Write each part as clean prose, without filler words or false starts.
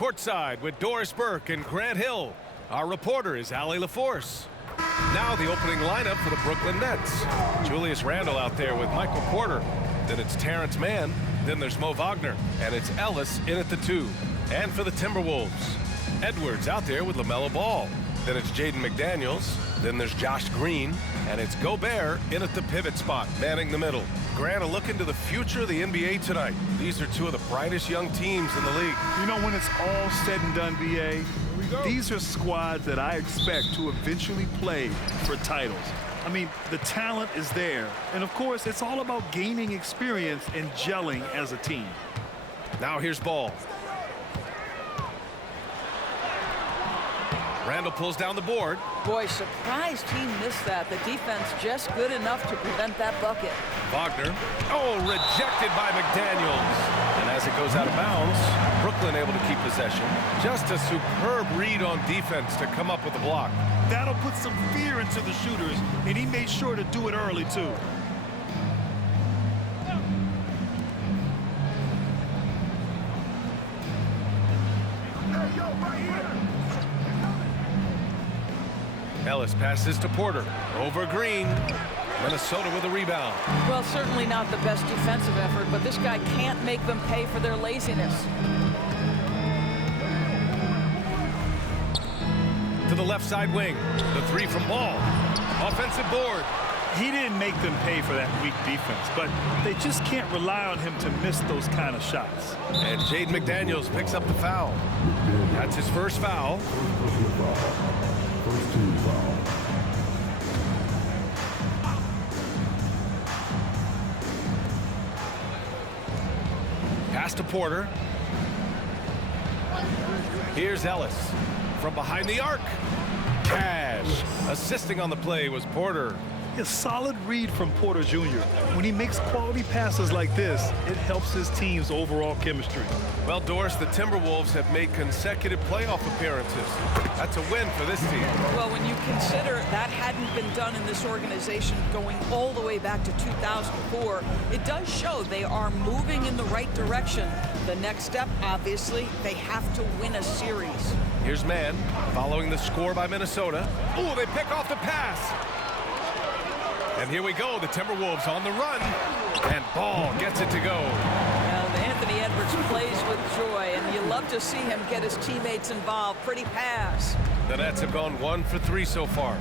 courtside with Doris Burke and Grant Hill. Our reporter is Allie LaForce. Now the opening lineup for the Brooklyn Nets. Julius Randle out there with Michael Porter. Then it's Terrence Mann. Then there's Mo Wagner. And it's Ellis in at the 2. And for the Timberwolves, Edwards out there with LaMelo Ball. Then it's Jaden McDaniels. Then there's Josh Green. And it's Gobert in at the pivot spot, manning the middle. Grant, a look into the future of the NBA tonight. These are two of the brightest young teams in the league. You know, when it's all said and done, BA, these are squads that I expect to eventually play for titles. I mean, the talent is there. And, of course, it's all about gaining experience and gelling as a team. Now here's Ball. Randle pulls down the board. Boy, surprised he missed that. The defense just good enough to prevent that bucket. Wagner. Oh, rejected by McDaniels. And as it goes out of bounds, Brooklyn able to keep possession. Just a superb read on defense to come up with the block. That'll put some fear into the shooters, and he made sure to do it early, too. Ellis passes to Porter. Over Green. Minnesota with a rebound. Well, certainly not the best defensive effort, but this guy can't make them pay for their laziness. To the left side wing. The 3 from Ball. Offensive board. He didn't make them pay for that weak defense, but they just can't rely on him to miss those kind of shots. And Jaden McDaniels picks up the foul. That's his first foul. First team foul. Pass to Porter. Here's Ellis from behind the arc. Cash. Assisting on the play was Porter. A solid read from Porter Jr. When he makes quality passes like this, it helps his team's overall chemistry. Well, Doris, the Timberwolves have made consecutive playoff appearances. That's a win for this team. Well, when you consider that hadn't been done in this organization going all the way back to 2004, it does show they are moving in the right direction. The next step, obviously, they have to win a series. Here's Mann following the score by Minnesota. Oh, they pick off the pass. And here we go, the Timberwolves on the run. And Ball gets it to go. Well, Anthony Edwards plays with joy, and you love to see him get his teammates involved. Pretty pass. The Nets have gone 1 for 3 so far.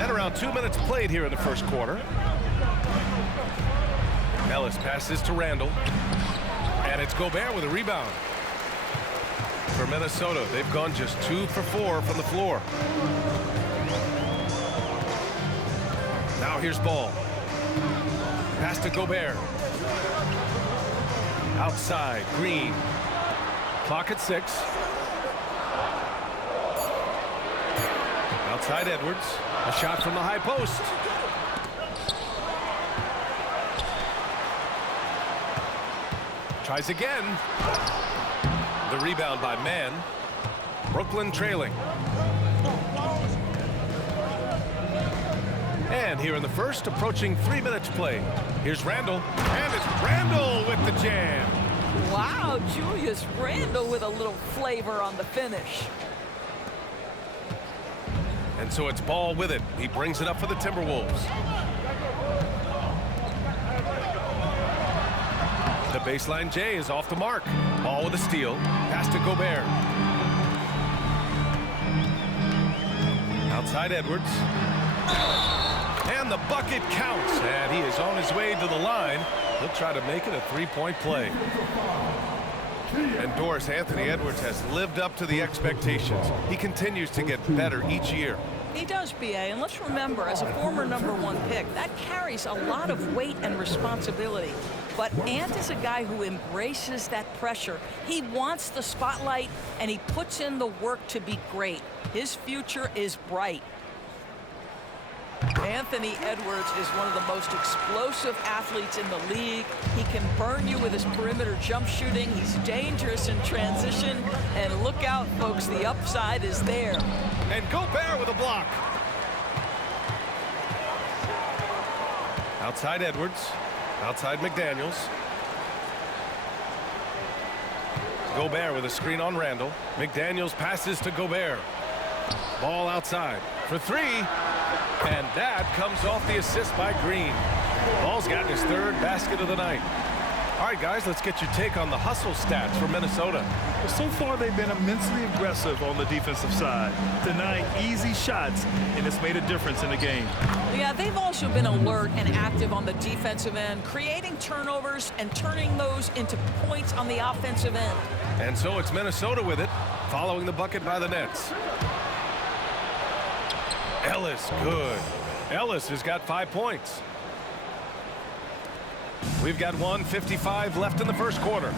And around 2 minutes played here in the first quarter. Ellis passes to Randle. And it's Gobert with a rebound. For Minnesota, they've gone just 2 for 4 from the floor. Now here's Ball. Pass to Gobert. Outside, Green. Clock at 6. Outside Edwards. A shot from the high post. Tries again. The rebound by Mann. Brooklyn trailing. And here in the first, approaching 3 minutes play. Here's Randle. And it's Randle with the jam. Wow, Julius Randle with a little flavor on the finish. And so it's Ball with it. He brings it up for the Timberwolves. The baseline J is off the mark. Ball with a steal. Pass to Gobert. Outside Edwards. And the bucket counts. And he is on his way to the line. He'll try to make it a three-point play. And Doris, Anthony Edwards has lived up to the expectations. He continues to get better each year. He does, BA, and let's remember, as a former #1 pick, that carries a lot of weight and responsibility. But Ant is a guy who embraces that pressure. He wants the spotlight, and he puts in the work to be great. His future is bright. Anthony Edwards is one of the most explosive athletes in the league. He can burn you with his perimeter jump shooting. He's dangerous in transition. And look out, folks, the upside is there. And Gobert with a block. Outside Edwards. Outside McDaniels. Gobert with a screen on Randall. McDaniels passes to Gobert. Ball outside for three. And that comes off the assist by Green. Ball's gotten his third basket of the night. All right, guys, let's get your take on the hustle stats for Minnesota. Well, so far, they've been immensely aggressive on the defensive side, denying easy shots, and it's made a difference in the game. Yeah, they've also been alert and active on the defensive end, creating turnovers and turning those into points on the offensive end. And so it's Minnesota with it, following the bucket by the Nets. Ellis, good. Ellis has got 5 points. We've got 1:55 left in the first quarter.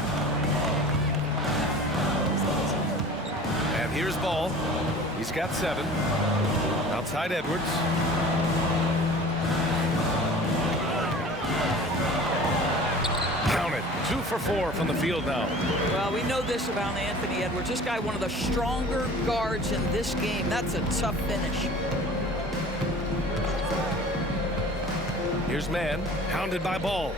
And here's Ball. He's got 7. Outside Edwards. Count it. 2 for 4 from the field now. Well, we know this about Anthony Edwards. This guy, one of the stronger guards in this game. That's a tough finish. Here's Mann, hounded by Ball.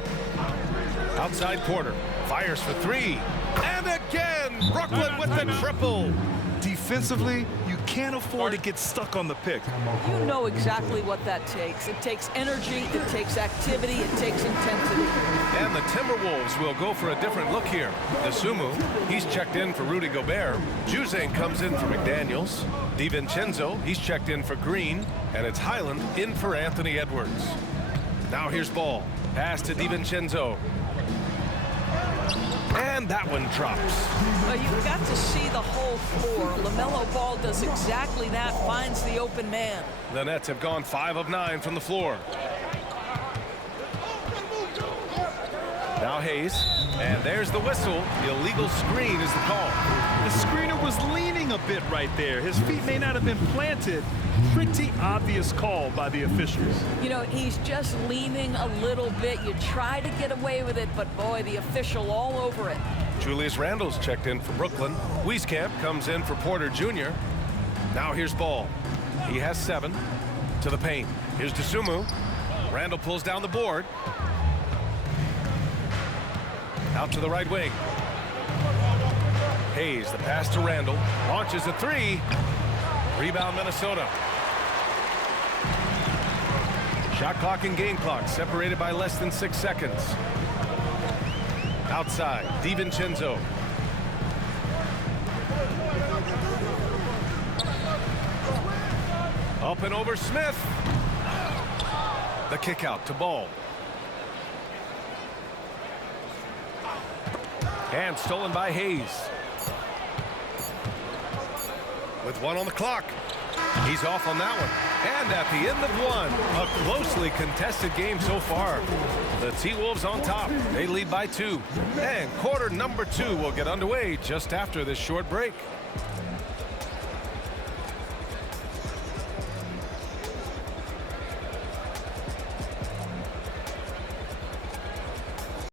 Outside Porter, fires for 3. And again, Brooklyn with the triple. Defensively, you can't afford to get stuck on the pick. You know exactly what that takes. It takes energy, it takes activity, it takes intensity. And the Timberwolves will go for a different look here. Dosunmu, he's checked in for Rudy Gobert. Juzang comes in for McDaniels. DiVincenzo, he's checked in for Green. And it's Highland in for Anthony Edwards. Now here's Ball. Pass to DiVincenzo. And that one drops. Well, you've got to see the whole floor. LaMelo Ball does exactly that, finds the open man. The Nets have gone 5 of 9 from the floor. Now Hayes. And there's the whistle. Illegal screen is the call. The screener was leaning a bit right there. His feet may not have been planted. Pretty obvious call by the officials. You know, he's just leaning a little bit. You try to get away with it, but boy, the official all over it. Julius Randle's checked in for Brooklyn. Wieskamp comes in for Porter Jr. Now here's Ball. He has 7 to the paint. Here's Dosunmu. Randle pulls down the board. Out to the right wing. Hayes, the pass to Randle. Launches a 3. Rebound Minnesota. Shot clock and game clock separated by less than 6 seconds. Outside, DiVincenzo. Up and over Smith. The kick out to Ball. And stolen by Hayes. With 1 on the clock. He's off on that one. And at the end of 1, a closely contested game so far. The T-Wolves on top. They lead by 2. And quarter number 2 will get underway just after this short break.